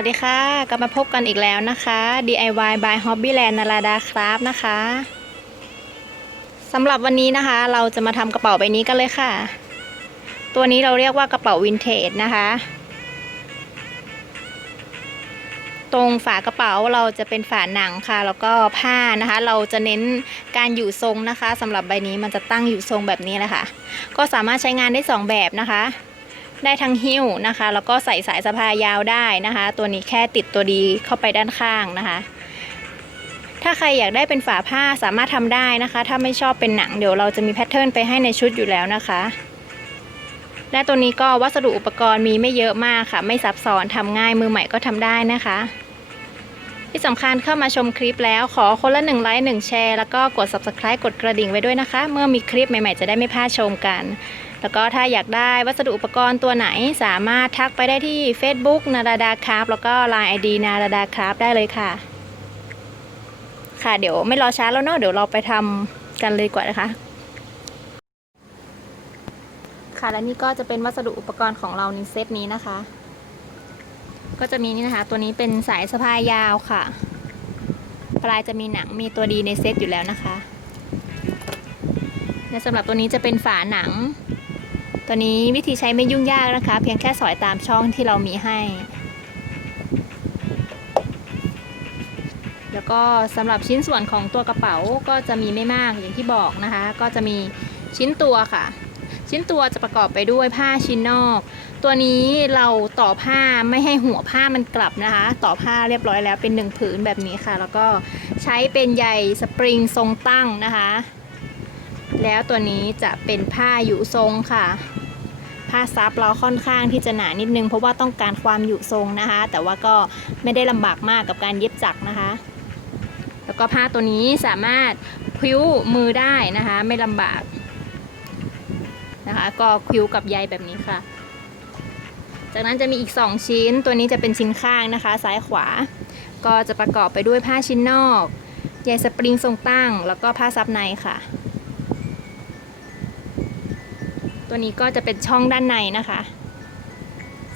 วัสดีค่ะ กลับมาพบกันอีกแล้วนะคะ DIY by Hobbyland นาราดาครับนะคะสำหรับวันนี้นะคะ เราจะมาทำกระเป๋าใบนี้กันเลยค่ะ ตัวนี้เราเรียกว่ากระเป๋าวินเทจนะคะ ตรงฝากระเป๋าเราจะเป็นฝาหนังค่ะ แล้วก็ผ้านะคะ เราจะเน้นการอยู่ทรงนะคะสำหรับใบนี้มันจะตั้งอยู่ทรงแบบนี้แหละค่ะ ก็สามารถใช้งานได้สองแบบนะคะ ได้ทั้งหิ้วนะคะ แล้วก็ใส่สายสะพายยาวได้นะคะ ตัวนี้แค่ติดตัวดีเข้าไปด้านข้างนะคะ ถ้าใครอยากได้เป็นฝาผ้าสามารถทำได้นะคะ ถ้าไม่ชอบเป็นหนังเดี๋ยวเราจะมีแพทเทิร์นไปให้ในชุดอยู่แล้วนะคะ และตัวนี้ก็วัสดุอุปกรณ์มีไม่เยอะมากค่ะ ไม่ซับซ้อนทำง่ายมือใหม่ก็ทำได้นะคะที่สำคัญเข้ามาชมคลิปแล้วขอคนละหนึ่งไลค์หนึ่งแชร์ แล้วก็กด subscribe กดกระดิ่งไว้ด้วยนะคะ เมื่อมีคลิปใหม่ ๆ จะได้ไม่พลาดชมกัน แล้วก็ถ้าอยากได้วัสดุอุปกรณ์ตัวไหนสามารถทักไปได้ที่ Facebook นาราดาครับแล้วก็ Line ID นาราดาครับได้เลยค่ะ ค่ะเดี๋ยวไม่รอช้าแล้วเนาะเดี๋ยวเราไปทำกันเลยกว่านะคะ ค่ะและนี่ก็จะเป็นวัสดุอุปกรณ์ของเราในเซตนี้นะคะ ก็จะมีนี่นะคะ ตัวนี้เป็นสายสะพายยาวค่ะ ปลายจะมีหนังมีตัวดีในเซตอยู่แล้วนะคะและสำหรับตัวนี้จะเป็นฝาหนัง ตัวนี้วิธีใช้ไม่ยุ่งยากนะคะ เพียงแค่สอยตามช่องที่เรามีให้ แล้วก็สำหรับชิ้นส่วนของตัวกระเป๋าก็จะมีไม่มากอย่างที่บอกนะคะ ก็จะมีชิ้นตัวค่ะ ชิ้นตัวจะประกอบไปด้วยผ้าชิ้นนอก ตัวนี้เราต่อผ้าไม่ให้หัวผ้ามันกลับนะคะ ต่อผ้าเรียบร้อยแล้วเป็นหนึ่งผืนแบบนี้ค่ะ แล้วก็ใช้เป็นใยสปริงทรงตั้งนะคะแล้วตัวนี้จะเป็นผ้าอยู่ทรงค่ะ ผ้าซับเราค่อนข้างที่จะหนานิดนึง เพราะว่าต้องการความอยู่ทรงนะคะ แต่ว่าก็ไม่ได้ลำบากมากกับการเย็บจักรนะคะ แล้วก็ผ้าตัวนี้สามารถคิ้วมือได้นะคะ ไม่ลำบากนะคะ ก็คิ้วกับใยแบบนี้ค่ะ จากนั้นจะมีอีก 2 ชิ้น ตัวนี้จะเป็นชิ้นข้างนะคะ ซ้ายขวา ก็จะประกอบไปด้วยผ้าชิ้นนอก ใยสปริงทรงตั้ง แล้วก็ผ้าซับในค่ะ ตัวนี้ก็จะเป็นช่องด้านในนะคะ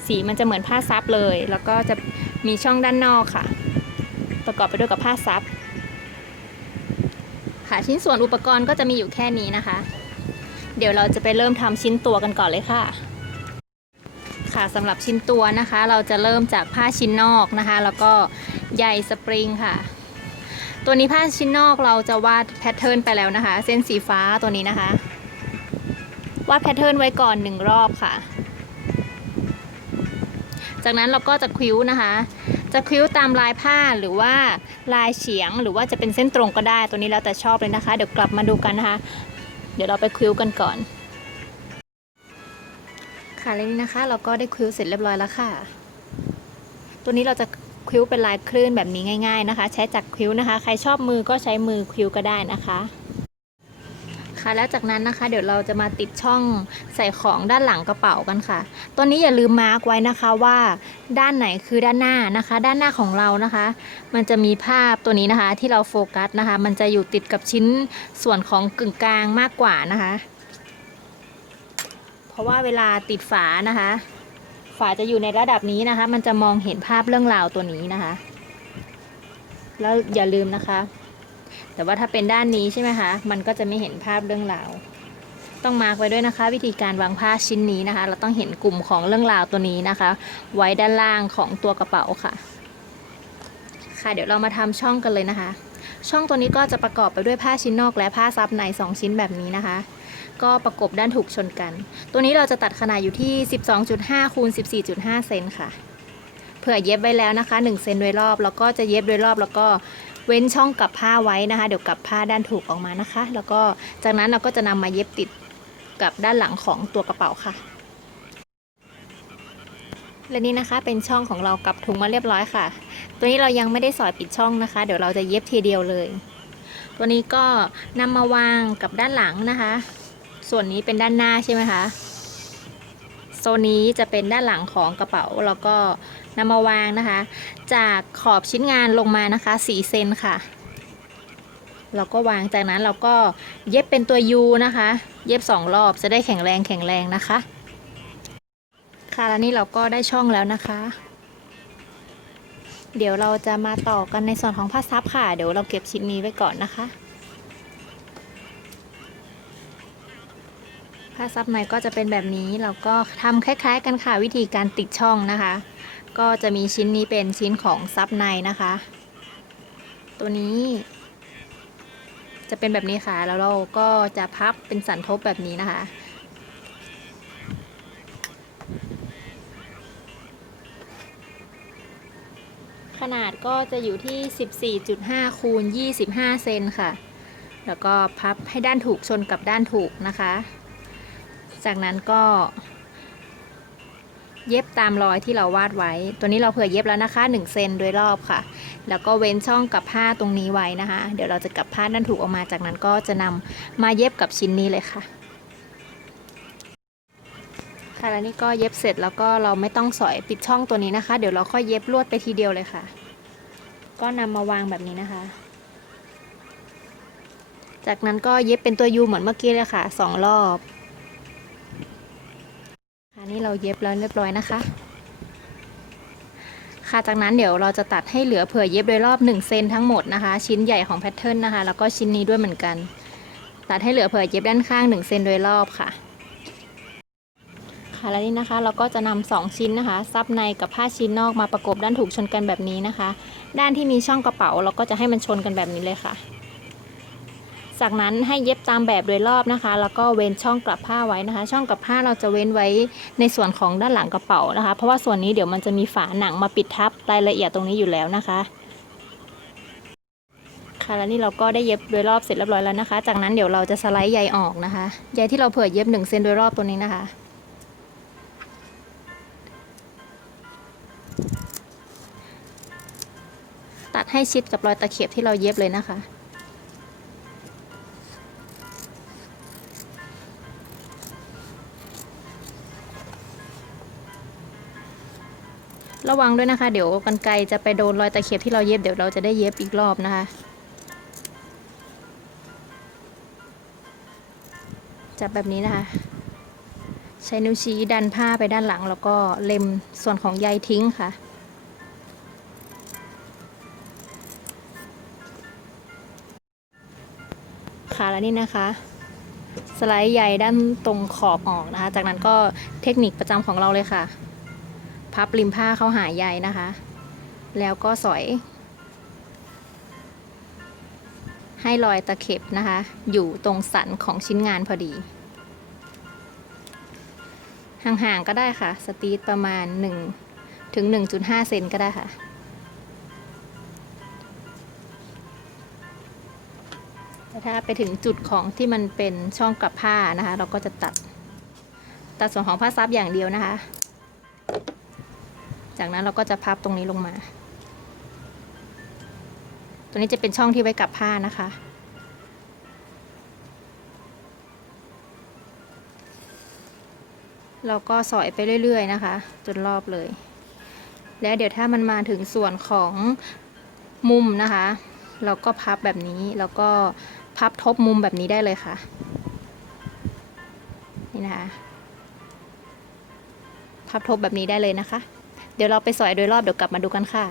สีมันจะเหมือนผ้าซับเลย แล้วก็จะมีช่องด้านนอกค่ะ ประกอบไปด้วยกับผ้าซับค่ะชิ้นส่วนอุปกรณ์ก็จะมีอยู่แค่นี้นะคะ เดี๋ยวเราจะไปเริ่มทำชิ้นตัวกันก่อนเลยค่ะ ค่ะสำหรับชิ้นตัวนะคะ เราจะเริ่มจากผ้าชิ้นนอกนะคะ แล้วก็ใยสปริงค่ะ ตัวนี้ผ้าชิ้นนอกเราจะวาดแพทเทิร์นไปแล้วนะคะ เส้นสีฟ้าตัวนี้นะคะ วาดแพทเทิร์นไว้ก่อนหนึ่งรอบค่ะ จากนั้นเราก็จะคิ้วนะคะ จะคิ้วตามลายผ้าหรือว่าลายเฉียงหรือว่าจะเป็นเส้นตรงก็ได้ ตัวนี้แล้วแต่ชอบเลยนะคะ เดี๋ยวกลับมาดูกันนะคะ เดี๋ยวเราไปคิ้วกันก่อน ค่ะแล้วนี่นะคะ เราก็ได้คิ้วเสร็จเรียบร้อยแล้วค่ะ ตัวนี้เราจะคิ้วเป็นลายคลื่นแบบนี้ง่าย ๆนะคะ ใช้จักคิ้วนะคะ ใครชอบมือก็ใช้มือคิ้วก็ได้นะคะ ค่ะแล้วจากนั้นนะคะ เดี๋ยวเราจะมาติดช่องใส่ของด้านหลังกระเป๋ากันค่ะตัวนี้อย่าลืมมาร์กไว้นะคะว่าด้านไหนคือด้านหน้านะคะ ด้านหน้าของเรานะคะ มันจะมีภาพตัวนี้นะคะ ที่เราโฟกัสนะคะ มันจะอยู่ติดกับชิ้นส่วนของกึ่งกลางมากกว่านะคะ เพราะว่าเวลาติดฝานะคะ ฝาจะอยู่ในระดับนี้นะคะ มันจะมองเห็นภาพเรื่องราวตัวนี้นะคะ แล้วอย่าลืมนะคะ แต่ว่าถ้าเป็นด้านนี้ใช่ไหมคะมันก็จะไม่เห็นภาพเรื่องราวต้องมาร์กไว้ด้วยนะคะ วิธีการวางผ้าชิ้นนี้นะคะ เราต้องเห็นกลุ่มของเรื่องราวตัวนี้นะคะ ไว้ด้านล่างของตัวกระเป๋าค่ะ ค่ะเดี๋ยวเรามาทำช่องกันเลยนะคะ ช่องตัวนี้ก็จะประกอบไปด้วยผ้าชิ้นนอกและผ้าซับใน 2 ชิ้นแบบนี้นะคะ ก็ประกบด้านถูกชนกัน ตัวนี้เราจะตัดขนาดอยู่ที่ 12.5คูณ14.5 เซนค่ะเผื่อเย็บไว้แล้วนะคะ 1 เซนโดยรอบแล้วก็จะเย็บโดยรอบแล้วก็ เว้นช่องกับผ้าไว้นะคะ เดี๋ยวกับผ้าด้านถูกออกมานะคะ แล้วก็จากนั้นเราก็จะนำมาเย็บติดกับด้านหลังของตัวกระเป๋าค่ะและนี่นะคะเป็นช่องของเรากับถุงมาเรียบร้อยค่ะ ตัวนี้เรายังไม่ได้สอยปิดช่องนะคะ เดี๋ยวเราจะเย็บทีเดียวเลย ตัวนี้ก็นำมาวางกับด้านหลังนะคะ ส่วนนี้เป็นด้านหน้าใช่ไหมคะโซนนี้จะเป็นด้านหลังของกระเป๋าแล้วก็ นำมาวางนะคะ จากขอบชิ้นงานลงมานะคะ4เซนค่ะ เราก็วางจากนั้นเราก็เย็บเป็นตัว U นะคะ เย็บ 2 รอบจะได้แข็งแรงแข็งแรงนะคะ ค่ะแล้วนี่เราก็ได้ช่องแล้วนะคะ เดี๋ยวเราจะมาต่อกันในส่วนของผ้าซับค่ะ เดี๋ยวเราเก็บชิ้นนี้ไว้ก่อนนะคะผ้าซับในก็จะเป็นแบบนี้เราก็ทำคล้าย ๆ กันค่ะวิธีการติดช่องนะคะ ก็จะมีชิ้นนี้เป็นชิ้นของซับในนะคะ ตัวนี้ จะเป็นแบบนี้ค่ะ แล้วเราก็จะพับเป็นสันทบแบบนี้นะคะ ขนาดก็จะอยู่ที่ 14.5คูณ25 เซนค่ะ แล้วก็พับให้ด้านถูกชนกับด้านถูกนะคะ จากนั้นก็ เย็บตามรอยที่เราวาดไว้ ตัวนี้เราเผื่อเย็บแล้วนะคะ1เซนโดยรอบค่ะ แล้วก็เว้นช่องกับผ้าตรงนี้ไว้นะคะ เดี๋ยวเราจะกลับผ้าด้านถูกออกมาจากนั้นก็จะนำมาเย็บกับชิ้นนี้เลยค่ะ ค่ะแล้วนี่ก็เย็บเสร็จแล้วก็เราไม่ต้องสอยปิดช่องตัวนี้นะคะ เดี๋ยวเราค่อยเย็บลวดไปทีเดียวเลยค่ะ ก็นำมาวางแบบนี้นะคะ จากนั้นก็เย็บเป็นตัวยูเหมือนเมื่อกี้เลยค่ะสองรอบ ค่ะนี่เราเย็บแล้วเรียบร้อยนะคะ ค่ะจากนั้นเดี๋ยวเราจะตัดให้เหลือเผื่อเย็บโดยรอบ1เซนทั้งหมดนะคะ ชิ้นใหญ่ของแพทเทิร์นนะคะ แล้วก็ชิ้นนี้ด้วยเหมือนกัน ตัดให้เหลือเผื่อเย็บด้านข้าง1เซนโดยรอบค่ะ ค่ะแล้วนี่นะคะเราก็จะนำสองชิ้นนะคะ ซับในกับผ้าชิ้นนอกมาประกบด้านถูกชนกันแบบนี้นะคะ ด้านที่มีช่องกระเป๋าเราก็จะให้มันชนกันแบบนี้เลยค่ะ จากนั้นให้เย็บตามแบบโดยรอบนะคะ แล้วก็เว้นช่องกลับผ้าไว้นะคะ ช่องกลับผ้าเราจะเว้นไว้ในส่วนของด้านหลังกระเป๋านะคะ เพราะว่าส่วนนี้เดี๋ยวมันจะมีฝาหนังมาปิดทับรายละเอียดตรงนี้อยู่แล้วนะคะค่ะแล้วนี่เราก็ได้เย็บโดยรอบเสร็จเรียบร้อยแล้วนะคะ จากนั้นเดี๋ยวเราจะสไลด์ใยออกนะคะใยที่เราเผื่อเย็บ1เซนโดยรอบตัวนี้นะคะ ตัดให้ชิดกับรอยตะเข็บที่เราเย็บเลยนะคะ ระวังด้วยนะคะ เดี๋ยวกันไกรจะไปโดนรอยตะเข็บที่เราเย็บเดี๋ยวเราจะได้เย็บอีกรอบนะคะ จับแบบนี้นะคะ ใช้นิ้วชี้ดันผ้าไปด้านหลัง แล้วก็เล็มส่วนของใยทิ้งค่ะค่ะแล้วนี่นะคะ สไลด์ใยด้านตรงขอบออกนะคะ จากนั้นก็เทคนิคประจำของเราเลยค่ะ พับริมผ้าเข้าหาใยนะคะ แล้วก็สอย ให้รอยตะเข็บนะคะ อยู่ตรงสันของชิ้นงานพอดี ห่างๆก็ได้ค่ะ สตีทประมาณ 1 ถึง 1.5 เซนก็ได้ค่ะแต่ถ้าไปถึงจุดของที่มันเป็นช่องกลับผ้านะคะ เราก็จะตัด ตัดส่วนของผ้าซับอย่างเดียวนะคะ จากนั้นเราก็จะพับตรงนี้ลงมา ตัวนี้จะเป็นช่องที่ไว้กับผ้านะคะ เราก็สอยไปเรื่อยๆนะคะ จนรอบเลย แล้วเดี๋ยวถ้ามันมาถึงส่วนของมุมนะคะ เราก็พับแบบนี้ แล้วก็พับทบมุมแบบนี้ได้เลยค่ะ นี่นะคะพับทบแบบนี้ได้เลยนะคะ เดี๋ยวเราไปสอยโดยรอบเดี๋ยวกลับมาดูกันค่ะ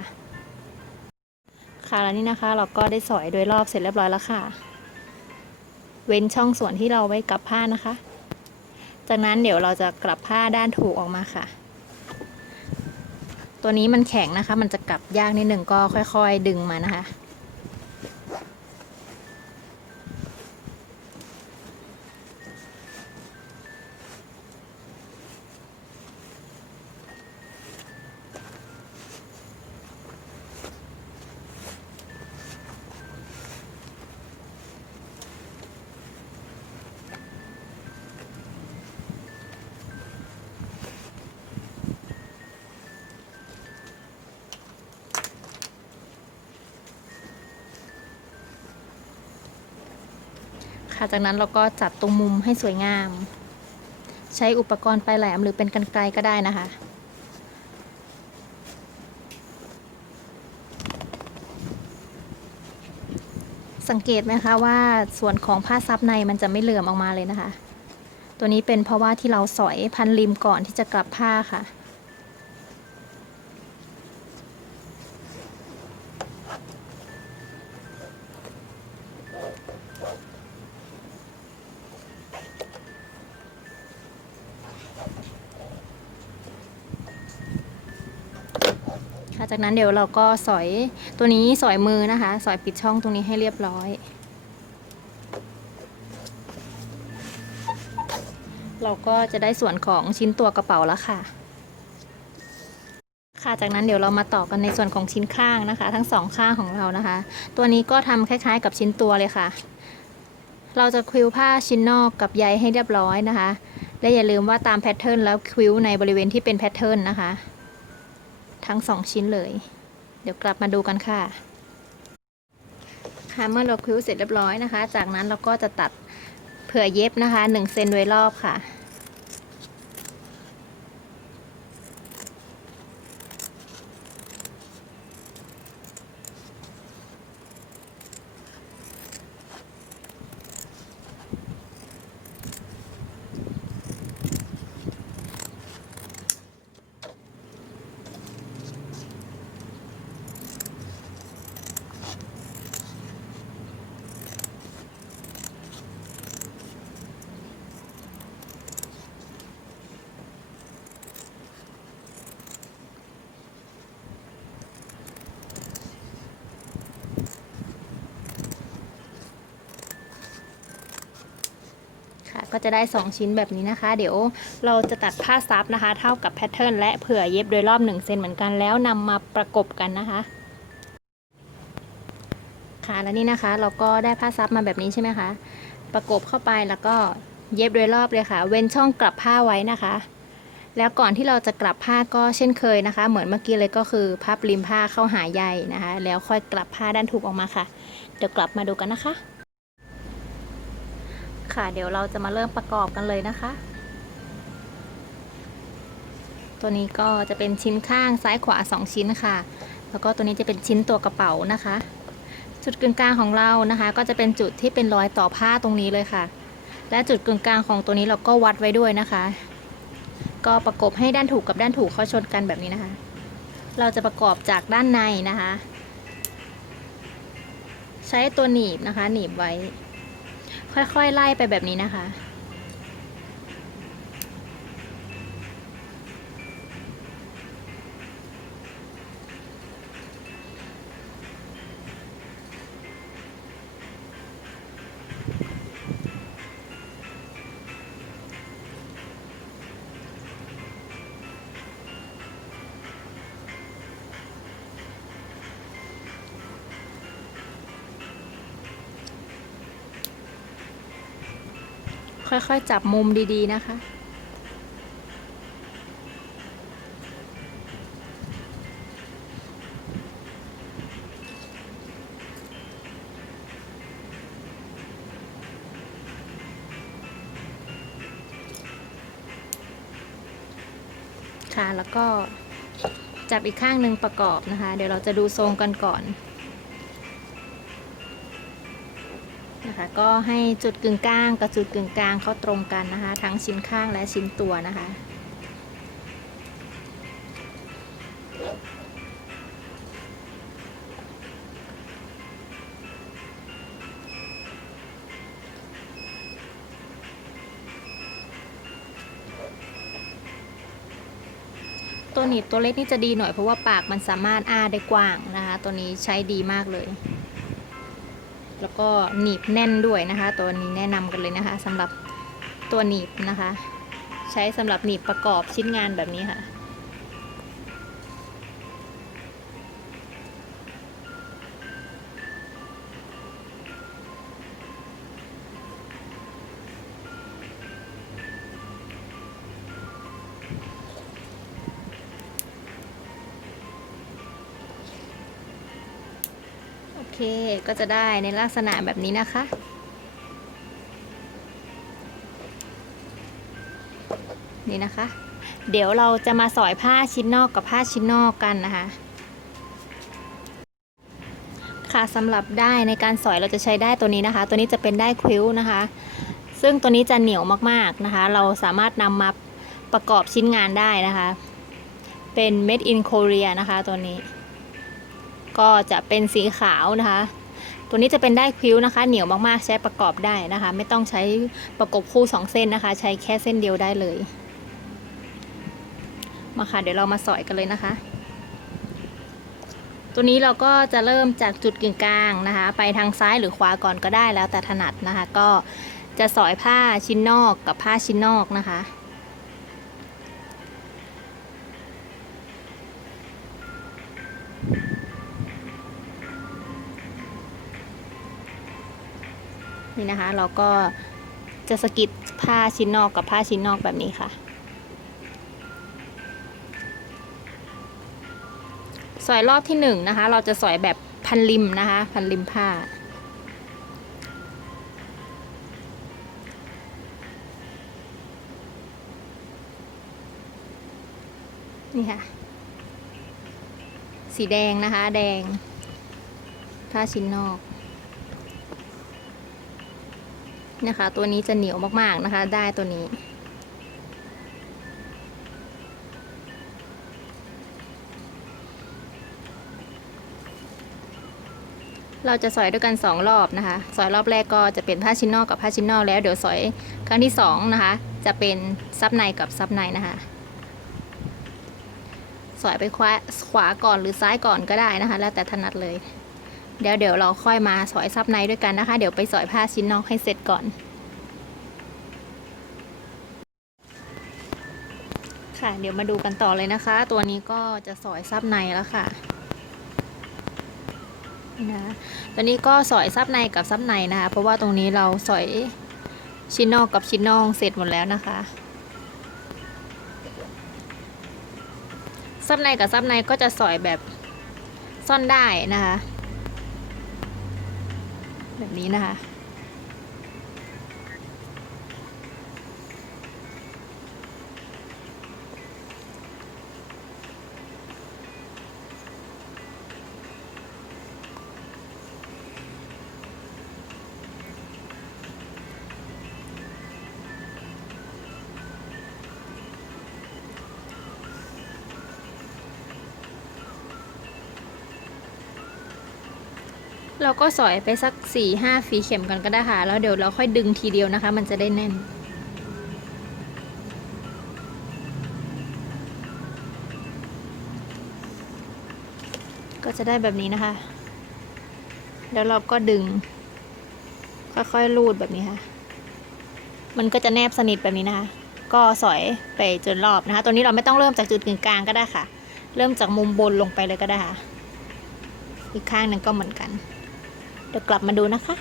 ค่ะแล้วนี่นะคะ เราก็ได้สอยโดยรอบเสร็จเรียบร้อยแล้วค่ะ เว้นช่องส่วนที่เราไว้กับผ้านะคะ จากนั้นเดี๋ยวเราจะกลับผ้าด้านถูกออกมาค่ะ ตัวนี้มันแข็งนะคะ มันจะกลับยากนิดหนึ่งก็ค่อย ๆ ดึงมานะคะค่ะ จากนั้นเราก็จัดตรงมุมให้สวยงาม ใช้อุปกรณ์ปลายแหลมหรือเป็นกันไกลก็ได้นะคะสังเกตไหมคะว่าส่วนของผ้าซับในมันจะไม่เหลื่อมออกมาเลยนะคะ ตัวนี้เป็นเพราะว่าที่เราสอยพันริมก่อนที่จะกลับผ้าค่ะ จากนั้นเดี๋ยวเราก็สอยตัวนี้สอยมือนะคะ สอยปิดช่องตรงนี้ให้เรียบร้อย เราก็จะได้ส่วนของชิ้นตัวกระเป๋าแล้วค่ะ ค่ะจากนั้นเดี๋ยวเรามาต่อกันในส่วนของชิ้นข้างนะคะ ทั้งสองข้างของเรานะคะ ตัวนี้ก็ทำคล้าย ๆ กับชิ้นตัวเลยค่ะ เราจะควิวผ้าชิ้นนอกกับใยให้เรียบร้อยนะคะ และอย่าลืมว่าตามแพทเทิร์นแล้วควิวในบริเวณที่เป็นแพทเทิร์นนะคะ ทั้งสองชิ้นเลย เดี๋ยวกลับมาดูกันค่ะ ค่ะเมื่อเราคิ้วเสร็จเรียบร้อยนะคะ จากนั้นเราก็จะตัดเผื่อเย็บนะคะ1เซนโดยรอบค่ะ ก็จะได้ 2 ชิ้นแบบนี้นะคะ เดี๋ยวเราจะตัดผ้าซับนะคะ เท่ากับแพทเทิร์นและเผื่อเย็บโดยรอบ1เซนเหมือนกันแล้วนำมาประกบกันนะคะ ค่ะแล้วนี่นะคะ เราก็ได้ผ้าซับมาแบบนี้ใช่ไหมคะประกบเข้าไปแล้วก็เย็บโดยรอบเลยค่ะ เว้นช่องกลับผ้าไว้นะคะ แล้วก่อนที่เราจะกลับผ้าก็เช่นเคยนะคะ เหมือนเมื่อกี้เลยก็คือพับริมผ้าเข้าหาใยนะคะ แล้วค่อยกลับผ้าด้านถูกออกมาค่ะ เดี๋ยวกลับมาดูกันนะคะ ค่ะ เดี๋ยวเราจะมาเริ่มประกอบกันเลยนะคะ ตัวนี้ก็จะเป็นชิ้นข้างซ้ายขวา 2 ชิ้นค่ะ แล้วก็ตัวนี้จะเป็นชิ้นตัวกระเป๋านะคะ จุดกึ่งกลางของเรานะคะ ก็จะเป็นจุดที่เป็นรอยต่อผ้าตรงนี้เลยค่ะ และจุดกึ่งกลางของตัวนี้เราก็วัดไว้ด้วยนะคะ ก็ประกบให้ด้านถูกกับด้านถูกเข้าชนกันแบบนี้นะคะ เราจะประกอบจากด้านในนะคะ ใช้ตัวหนีบนะคะ หนีบไว้ ค่อยๆไล่ไปแบบนี้นะคะ อยๆ จับมุมดีๆนะคะ ค่ะแล้วก็จับอีกข้างหนึ่งประกอบนะคะ เดี๋ยวเราจะดูทรงกันก่อน ก็ให้จุดกึ่งกลางกับจุดกึ่งกลางเขาตรงกันนะคะ ทั้งชิ้นข้างและชิ้นตัวนะคะ ตัวหนีบตัวเล็กนี่จะดีหน่อยเพราะว่าปากมันสามารถอ้าได้กว้างนะคะ ตัวนี้ใช้ดีมากเลย แล้วก็หนีบแน่นด้วยนะคะ ตัวนี้แนะนำกันเลยนะคะสำหรับตัวหนีบนะคะ ใช้สำหรับหนีบประกอบชิ้นงานแบบนี้ค่ะ ก็จะได้ในลักษณะแบบนี้นะคะ นี่นะคะ เดี๋ยวเราจะมาสอยผ้าชิ้นนอกกับผ้าชิ้นนอกกันนะคะ ค่ะสำหรับได้ในการสอยเราจะใช้ได้ตัวนี้นะคะ ตัวนี้จะเป็นได้ควิลนะคะ ซึ่งตัวนี้จะเหนียวมากๆนะคะ เราสามารถนำมาประกอบชิ้นงานได้นะคะ เป็น made in Korea นะคะตัวนี้ ก็จะเป็นสีขาวนะคะ ตัวนี้จะเป็นได้คิ้วนะคะ เหนียวมากๆใช้ประกอบได้นะคะ ไม่ต้องใช้ประกบคู่2เส้นนะคะ ใช้แค่เส้นเดียวได้เลย มาค่ะ เดี๋ยวเรามาสอยกันเลยนะคะ ตัวนี้เราก็จะเริ่มจากจุดกึ่งกลางนะคะ ไปทางซ้ายหรือขวาก่อนก็ได้แล้วแต่ถนัดนะคะ ก็จะสอยผ้าชิ้นนอกกับผ้าชิ้นนอกนะคะ นี่นะคะ เราก็จะสกิดผ้าชิ้นนอกกับผ้าชิ้นนอกแบบนี้ค่ะ สอยรอบที่หนึ่งนะคะ เราจะสอยแบบพันริมนะคะ พันริมผ้านี่ค่ะ สีแดงนะคะ แดง ผ้าชิ้นนอก นะคะ ตัวนี้จะเหนียวมากๆนะคะ ได้ตัวนี้ เราจะสอยด้วยกันสองรอบนะคะ สอยรอบแรกก็จะเป็นผ้าชิ้นนอกกับผ้าชิ้นนอกแล้วเดี๋ยวสอยครั้งที่สองนะคะ จะเป็นซับในกับซับในนะคะสอยไปขวาขวาก่อนหรือซ้ายก่อนก็ได้นะคะ แล้วแต่ถนัดเลย เดี๋ยวเดี๋ยวเราค่อยมาสอยซับในด้วยกันนะคะ เดี๋ยวไปสอยผ้าชิ้นนอกให้เสร็จก่อน ค่ะ เดี๋ยวมาดูกันต่อเลยนะคะ ตัวนี้ก็จะสอยซับในแล้วค่ะนะตัวนี้ก็สอยซับในกับซับในนะคะ เพราะว่าตรงนี้เราสอยชิ้นนอกกับชิ้นนอกเสร็จหมดแล้วนะคะซับในกับซับในก็จะสอยแบบซ่อนได้นะคะ แบบนี้นะคะ เราก็สอยไปสักสี่ห้าฝีเข็มกันก็ได้ค่ะ แล้วเดี๋ยวเราค่อยดึงทีเดียวนะคะ มันจะได้แน่น ก็จะได้แบบนี้นะคะ แล้วเราก็ดึง ค่อยๆลูดแบบนี้ค่ะ มันก็จะแนบสนิทแบบนี้นะคะ ก็สอยไปจนรอบนะคะ ตัวนี้เราไม่ต้องเริ่มจากจุดกึ่งกลางก็ได้ค่ะ เริ่มจากมุมบนลงไปเลยก็ได้ค่ะ อีกข้างหนึ่งก็เหมือนกัน เดี๋ยวกลับมาดูนะคะ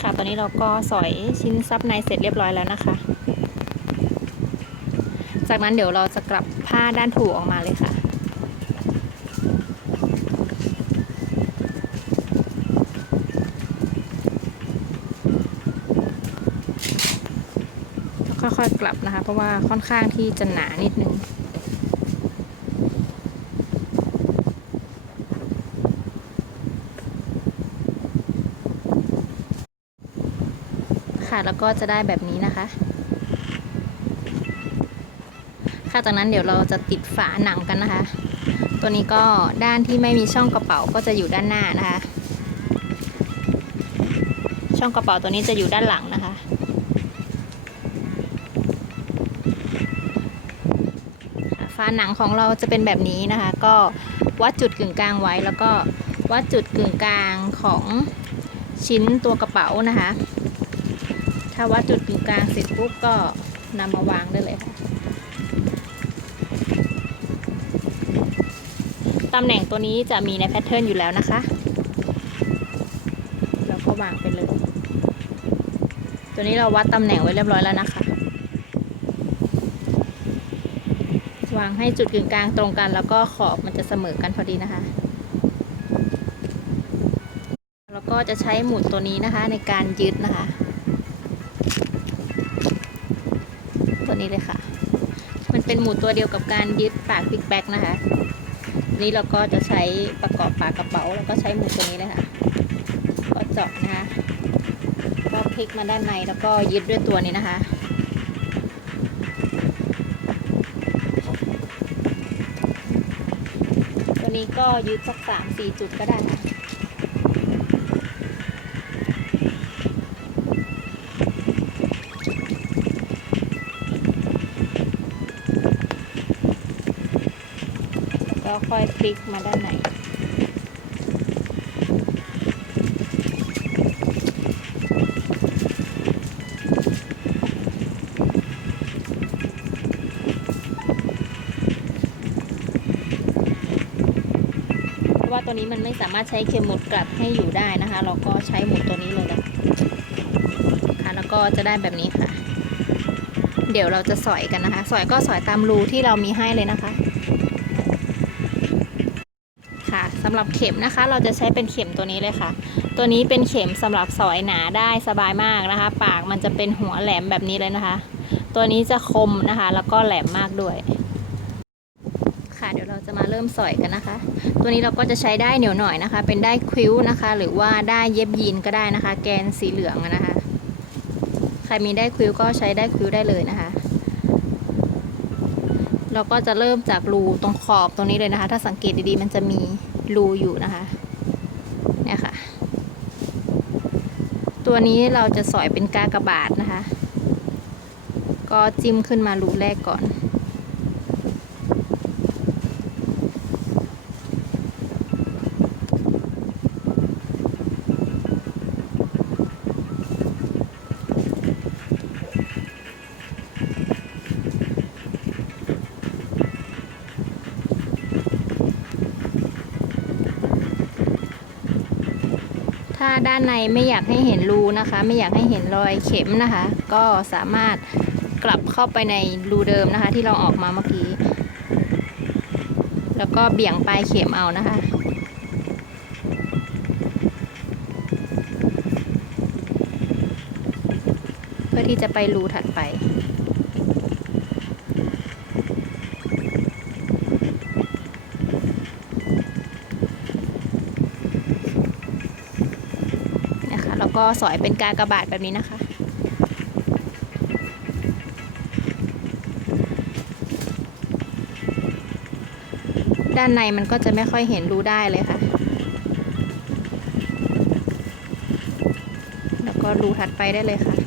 ค่ะตอนนี้เราก็สอยชิ้นซับในเสร็จเรียบร้อยแล้วนะคะ จากนั้นเดี๋ยวเราจะกลับผ้าด้านถูออกมาเลยค่ะค่อยๆกลับนะคะ เพราะว่าค่อนข้างที่จะหนานิดนึง ค่ะ แล้วก็จะได้แบบนี้นะคะ ค่ะจากนั้นเดี๋ยวเราจะติดฝาหนังกันนะคะ ตัวนี้ก็ด้านที่ไม่มีช่องกระเป๋าก็จะอยู่ด้านหน้านะคะ ช่องกระเป๋าตัวนี้จะอยู่ด้านหลังนะคะฝาหนังของเราจะเป็นแบบนี้นะคะ ก็วัดจุดกึ่งกลางไว้แล้วก็วัดจุดกึ่งกลางของชิ้นตัวกระเป๋านะคะ ถ้าวัดจุดกึ่งกลางเสร็จปุ๊บก็นำมาวางได้เลยค่ะตำแหน่งตัวนี้จะมีในแพทเทิร์นอยู่แล้วนะคะ เราก็วางไปเลย ตัวนี้เราวัดตำแหน่งไว้เรียบร้อยแล้วนะคะ วางให้จุดกึ่งกลางตรงกัน แล้วก็ขอบมันจะเสมอกันพอดีนะคะ แล้วก็จะใช้หมุดตัวนี้นะคะในการยึดนะคะ ตัวนี้เลยค่ะ มันเป็นหมุดตัวเดียวกับการยึดปากปิกแบกนะคะ นี่เราก็จะใช้ประกอบปากกระเป๋าแล้วก็ใช้หมุดตัวนี้เลยค่ะ ก็เจาะนะคะ ก็พลิกมาด้านในแล้วก็ยึดด้วยตัวนี้นะคะตัวนี้ก็ยึดสักสามสี่จุดก็ได้ค่ะ ลิกมาด้านในเพราะว่าตัวนี้มันไม่สามารถใช้เข็มหมุดกลับให้อยู่ได้นะคะ เราก็ใช้หมุดตัวนี้เลยนะคะแล้วก็จะได้แบบนี้ค่ะ เดี๋ยวเราจะสอยกันนะคะ สอยก็สอยตามรูที่เรามีให้เลยนะคะ หรับเข็มนะคะ เราจะใช้เป็นเข็มตัวนี้เลยค่ะ ตัวนี้เป็นเข็มสำหรับสอยหนาได้สบายมากนะคะ ปากมันจะเป็นหัวแหลมแบบนี้เลยนะคะ ตัวนี้จะคมนะคะ แล้วก็แหลมมากด้วย ค่ะ เดี๋ยวเราจะมาเริ่มสอยกันนะคะ ตัวนี้เราก็จะใช้ได้เหนียวหน่อยนะคะ เป็นได้ควิ้วนะคะ หรือว่าได้เย็บยีนก็ได้นะคะ แกนสีเหลืองนะคะ ใครมีได้ควิ้วก็ใช้ได้ควิ้วได้เลยนะคะเราก็จะเริ่มจากรูตรงขอบตรงนี้เลยนะคะ ถ้าสังเกตดีๆ มันจะมี รูอยู่นะคะ เนี่ยค่ะ ตัวนี้เราจะสอยเป็นกากระบาดนะคะ ก็จิ้มขึ้นมารูแรกก่อน ด้านในไม่อยากให้เห็นรูนะคะ ไม่อยากให้เห็นรอยเข็มนะคะ ก็สามารถกลับเข้าไปในรูเดิมนะคะ ที่เราออกมาเมื่อกี้ แล้วก็เบี่ยงปลายเข็มเอานะคะเพื่อที่จะไปรูถัดไป นะคะแล้ว ก็สอยเป็นกากระบาดแบบนี้นะคะ ด้านในมันก็จะไม่ค่อยเห็นรูได้เลยค่ะ แล้วก็รูถัดไปได้เลยค่ะ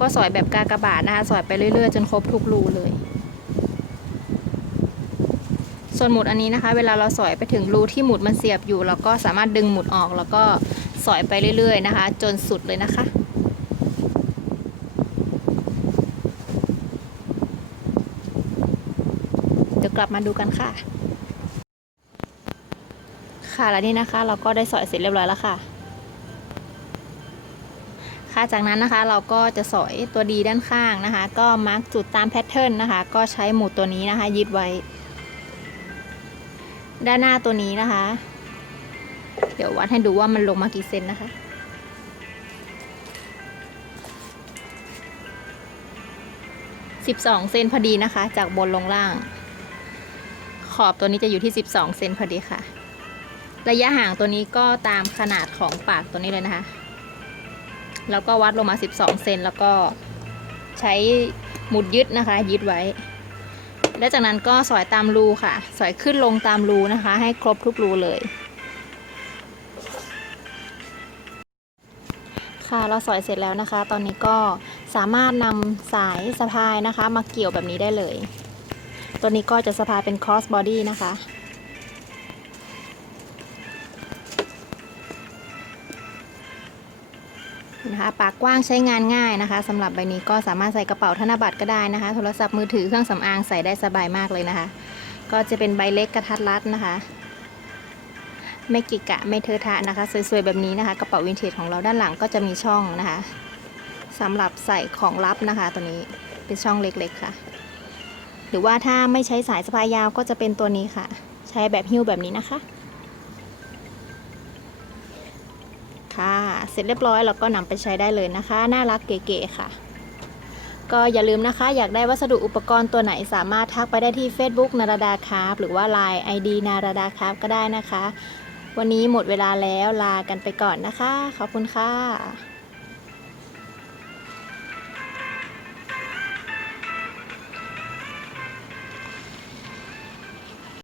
ก็สอยแบบกากระบาทนะคะ สอยไปเรื่อยๆ จนครบทุกรูเลย ส่วนหมุดอันนี้นะคะ เวลาเราสอยไปถึงรูที่หมุดมันเสียบอยู่ เราก็สามารถดึงหมุดออกแล้วก็สอยไปเรื่อยๆนะคะ จนสุดเลยนะคะเดี๋ยวกลับมาดูกันค่ะ ค่ะ แล้วนี่นะคะ เราก็ได้สอยเสร็จเรียบร้อยแล้วค่ะ คะ จากนั้นนะคะเราก็จะสอยตัวดีด้านข้างนะคะ ก็มาร์กจุดตามแพทเทิร์นนะคะ ก็ใช้หมุดตัวนี้นะคะยึดไว้ ด้านหน้าตัวนี้นะคะ เดี๋ยววัดให้ดูว่ามันลงมากี่เซนนะคะ12เซนพอดีนะคะ จากบนลงล่าง ขอบตัวนี้จะอยู่ที่12เซนพอดีค่ะ ระยะห่างตัวนี้ก็ตามขนาดของปากตัวนี้เลยนะคะ แล้วก็วัดลงมา 12 เซนแล้วก็ใช้หมุดยึดนะคะ ยึดไว้ และจากนั้นก็สอยตามรูค่ะ สอยขึ้นลงตามรูนะคะ ให้ครบทุกรูเลย ค่ะเราสอยเสร็จแล้วนะคะ ตอนนี้ก็สามารถนำสายสะพายนะคะ มาเกี่ยวแบบนี้ได้เลย ตัวนี้ก็จะสะพายเป็น cross body นะคะ นะคะปากกว้างใช้งานง่ายนะคะสำหรับใบนี้ก็สามารถใส่กระเป๋าธนบัตรก็ได้นะคะ โทรศัพท์มือถือเครื่องสำอางใส่ได้สบายมากเลยนะคะ ก็จะเป็นใบเล็กกระทัดรัดนะคะ ไม่กิกะไม่เทอะทะนะคะ สวยๆแบบนี้นะคะ กระเป๋าวินเทจของเราด้านหลังก็จะมีช่องนะคะสำหรับใส่ของลับนะคะ ตัวนี้เป็นช่องเล็กๆค่ะ หรือว่าถ้าไม่ใช้สายสะพายยาวก็จะเป็นตัวนี้ค่ะ ใช้แบบหิ้วแบบนี้นะคะ ร็จเรียบร้อยเราก็นำไปใช้ได้เลยนะคะ น่ารักเก๋ๆค่ะ ก็อย่าลืมนะคะ อยากได้วัสดุอุปกรณ์ตัวไหนสามารถทักไปได้ที่ Facebook นารดาคราฟหรือว่า Line ID นารดาคราฟก็ได้นะคะ วันนี้หมดเวลาแล้วลากันไปก่อนนะคะ ขอบคุณค่ะ